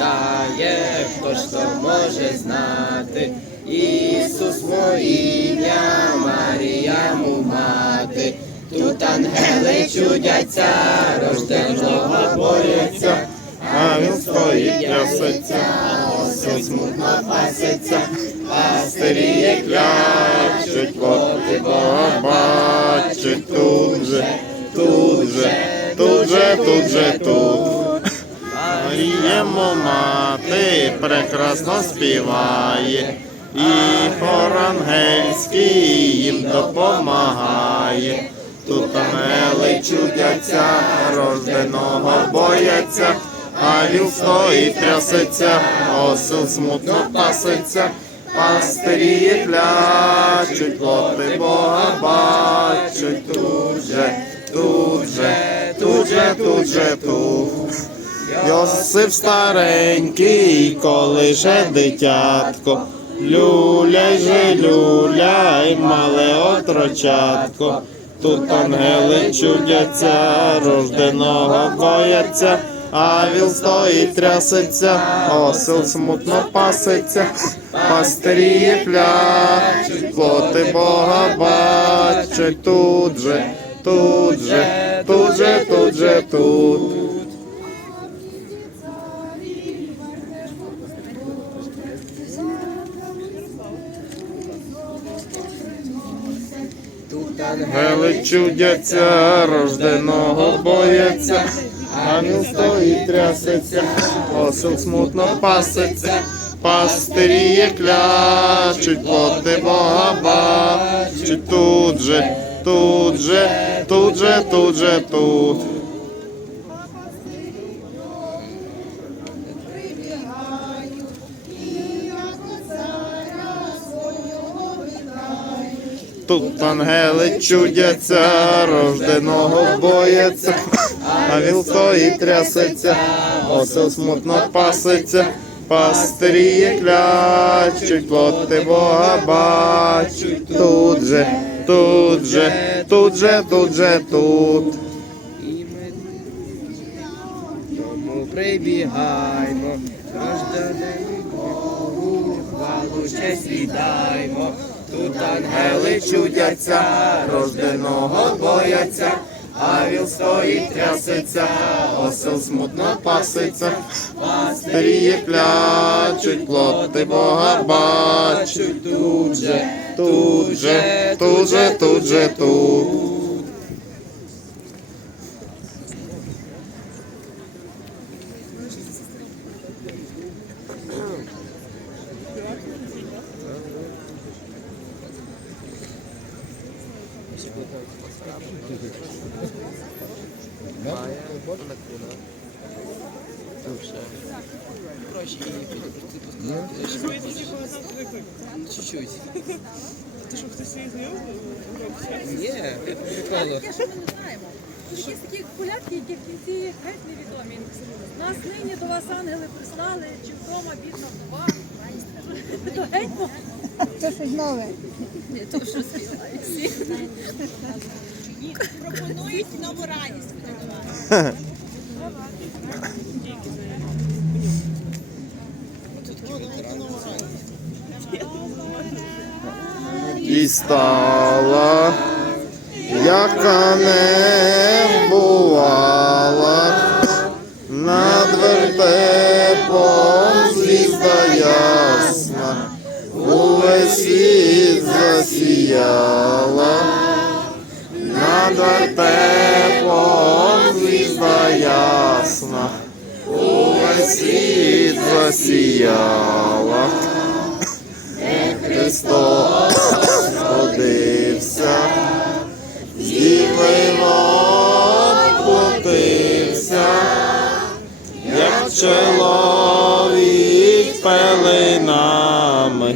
питає, хто ж то може знати. Ісус моїм'я, Марія му мати. Тут ангели чудяться, рожденого бояться, А він стоїть трясеться, осел смутно паситься, пастирі клячуть, плоти Бога бачать тут же, тут же, тут же, тут же, тут. Маріємо мати прекрасно співає, і хор ангельський їм допомагає. Тут ангели чудяться, рожденого бояться, а віл стоїть трясеться, осел смутно паситься, пастирі клячуть, плоти Бога бачать тут же, тут же, тут же, тут же, тут. Йосип старенький, коли же дитятко, люляй же, люляй, мале отрочатко. Тут ангели чудяться, рожденого бояться, а віл стоїть трясеться, осел смутно паситься, пастирі плячуть, плоти Бога бачать тут же, тут же, тут же, тут же, тут. Чудяться, рожденого бояться, ангел стоїть трясеться, осел смутно паситься, пастирі клячуть, плоти Бога бачить тут же, тут же, тут же, тут же, тут. Тут ангели чудяться, рожденого бояться, а віл стоїть трясеться, осел смутно паситься, пастирі клячуть, плоти Бога бачуть, тут же, тут же, тут же, тут же, тут. І ми тому прибігаймо, рожденому Богу, хвалу честь віддаймо. Тут ангели чудяться, рожденого бояться, авіл стоїть трясеться, Осел смутно паситься, пастирі плячуть, плоти Бога бачуть, тут же, тут же, тут же, тут же, тут. Чуть-чуть. Ти що, хтось її Ні, прикольно. Є такі кулятки, які в кінці геть невідомі. Нас нині до вас ангели прислали, чи вдома бідна вдова. То геть мо- Це щось нове. Пропонують нову радість видавати. І стала, яка не бувала, над вертепом звізда ясна, увесь світ засіяла, над вертепом звізда ясна, увесь світ засіяла. Христос родився, з дівином плотився, як чоловік пеленами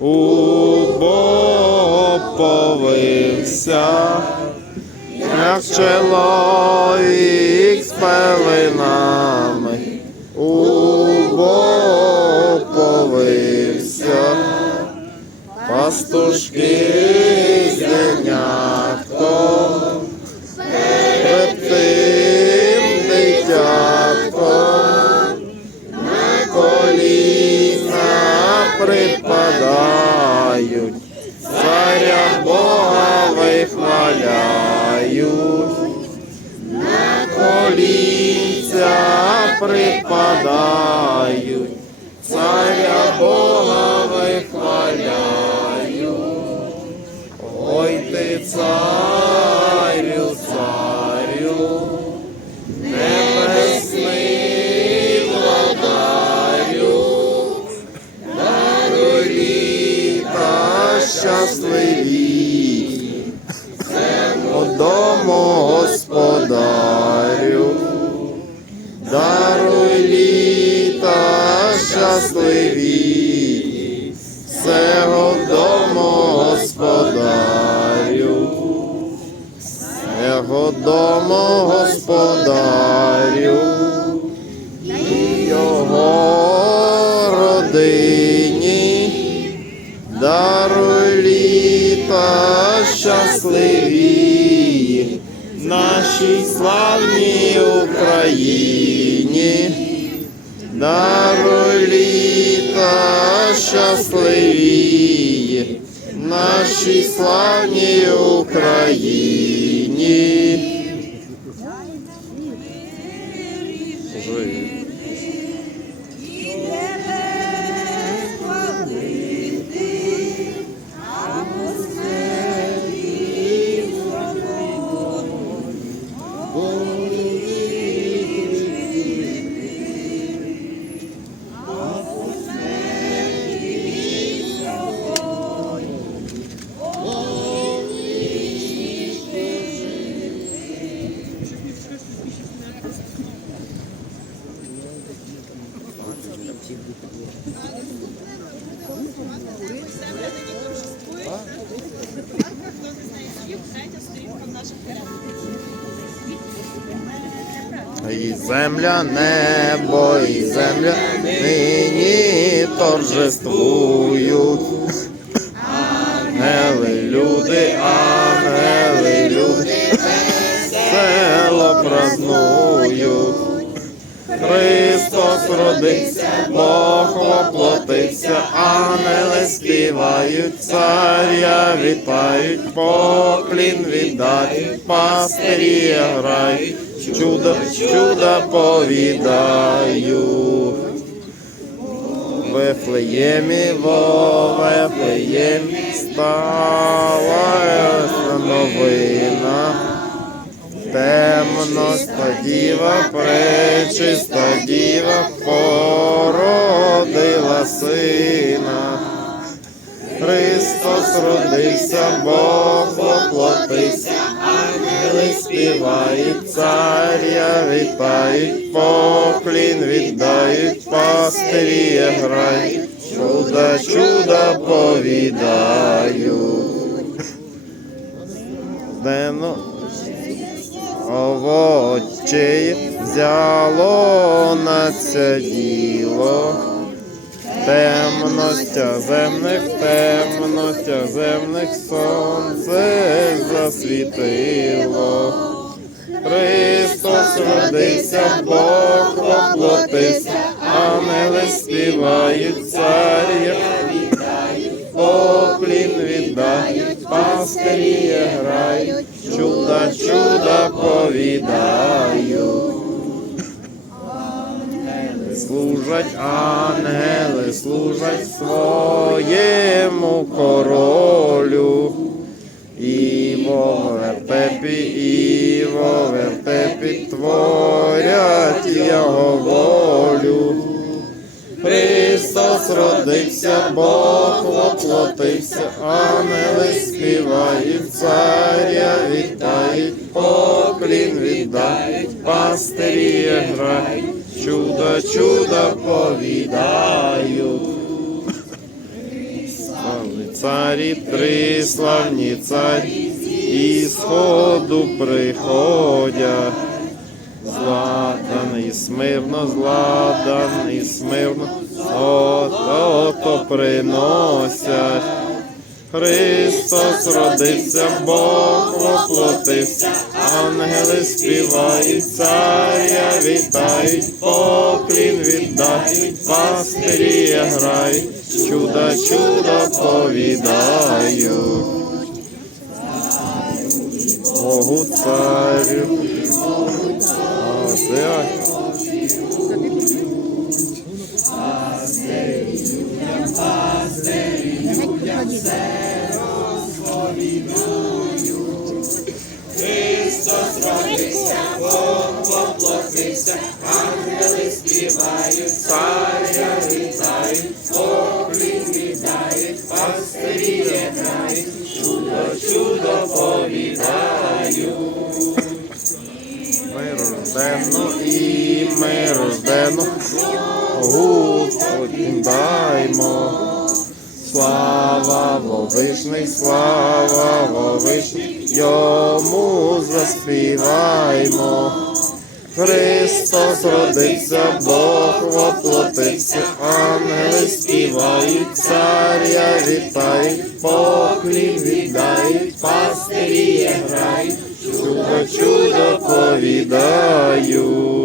у Бог повився, як чоловік з пеленами у Бог. Пастушки царю, царю, небесний владарю, даруй літа щасливі, дому господарю, даруй літа щасливі, нашій славній Україні. Живи. І земля, небо, і земля нині торжествують. Ангели, люди, ангели, люди, весело празнують. Христос родився, Бог воплотився, ангели співають, царя вітають, поклін віддають, пастирі грають, чудо, чудо повідають. В Вифлеємі, во Вифлеємі стала новина. Темноста діва, пречиста діва, породила сина. Христос родився, Бог воплотився, співають, царя вітають, поклін віддають, пастирі грають, чуда, чуда повідають. Дено овочей взяло на це діло. Темностя земних, темностя земних сонце засвітило. Христос родився, Бог воплотився, ангели співають, царя поклін віддають, пастирі грають, чуда, чуда повідають. Служать ангели, служать своєму королю. І вертепі, і во вертепі творять його волю. Христос родився, Бог воплотився, ангели співають, царя вітають, поклін віддають, пастирі грають, чудо, чудо повідають. Славні царі, три славні царі, і сходу приходять. Зладаний смирно, зладаний смирно, ото, ото приносять. Христос родився, Бог воплотився, ангели співають, царя вітають, поклін віддають, пастирі грають, чудо, чудо повідають. Богу царю. А, це Ми рождено і ми рождено, Господь даймо. Слава Вовишний, слава Вовишний, йому заспіваймо. Христос родився, Бог воплотився, ангели співають, царя вітають, поклін віддають, пастирі грають, чудо, чудо повідають.